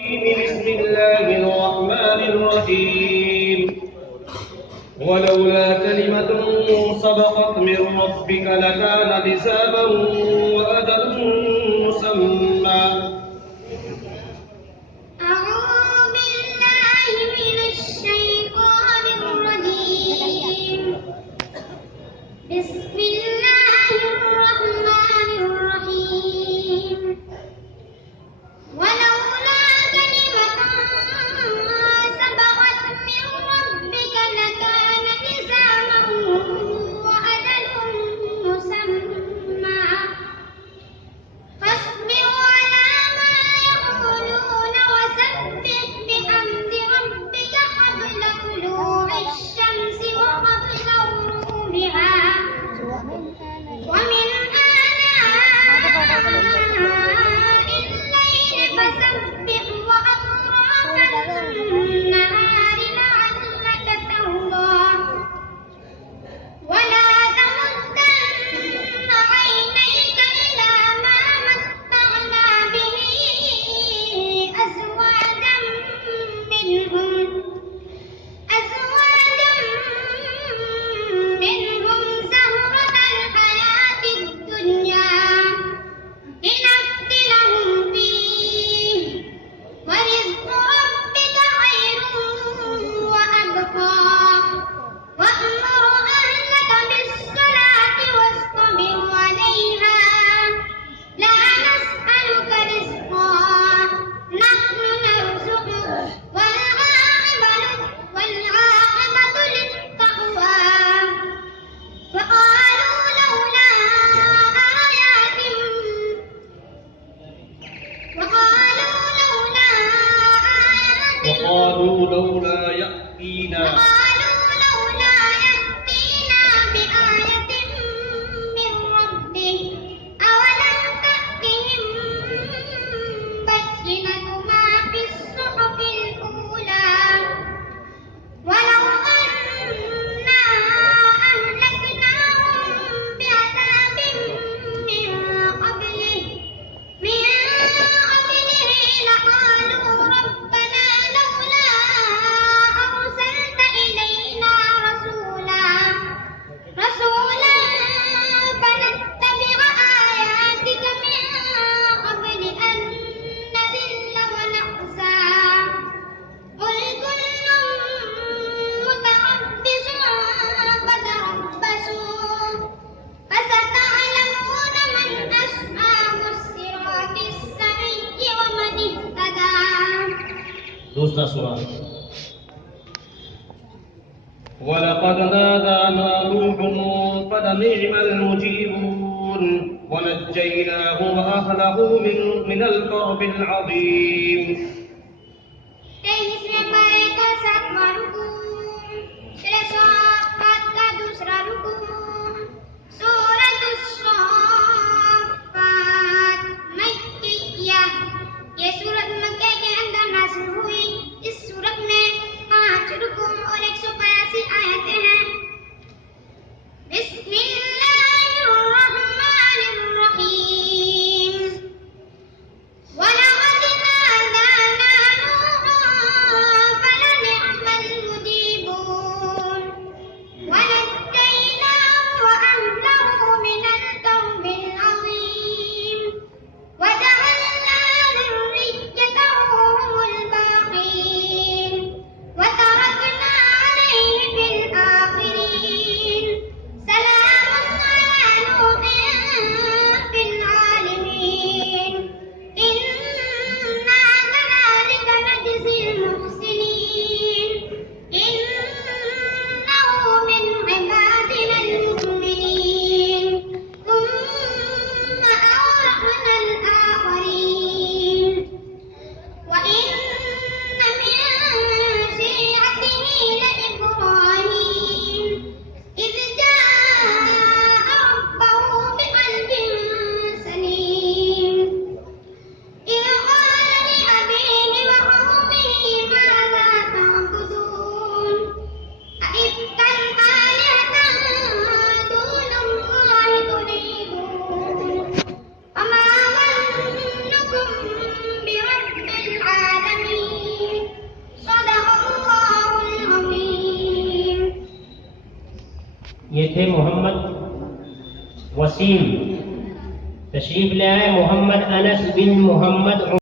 بسم الله الرحمن الرحيم ولولا كلمة سبقت من ربك لكان لزاما وأجل مسمى. أعوذ بالله من الشيطان الرجيم. بسم الله الرحمن الرحيم. ولولا كلمة سبقت من ربك لكان لزاما وأجل مسمى. فاصبر على ما يقولون وسبح بحمد ربك قبل طلوع الشمس وقبل غروبها ومن آناء الليل فسبح وأطراف النهار لعلك ترضى. ولا تمدن عينيك إلى ما متعنا به أزواجا منهم زهرة الحياة الدنيا لنفتنهم فيه ورزق ربك خير وأبقى. وأمر أهلك بالصلاة واصطبر عليها لا نسألك رزقا نحن نرزقك والعاقبة للتقوى. وقالوا لولا يأتينا بآية من ربه أولم تأتهم بينة ما في الصحف الأولى. ولو أنا أهلكناهم بعذاب من قبله لقالوا ربنا لولا أرسلت إلينا رسولا فنتبع آياتك من قبل أن نذل ونخزى. قل كل متربص فتربصوا فستعلمون من أصحاب الصراط السوي ومن اهتدى. دوسرا سورة. ولقد نادانا نوح فلنعم المجيبون ونجيناه وأهله من الكرب العظيم. 23 नंबर का 7वां रुकू, 307 का दूसरा रुकू। सूरत अस्साफ़ात मक्किया, ये सूरत मक्के के अंदर नाज़िल हुई। इस सूरत में 5 रुकू और 185 आयतें हैं। बिस्मिल्लाहिर्रहमानिर्रहीम। ولقد نادانا نوح فلنعم المجيبون ونجيناه وأهله من الكرب العظيم وجعلنا ذريته ये थे मोहम्मद वसीम। तशरीफ ले आए मोहम्मद अनस बिन मोहम्मद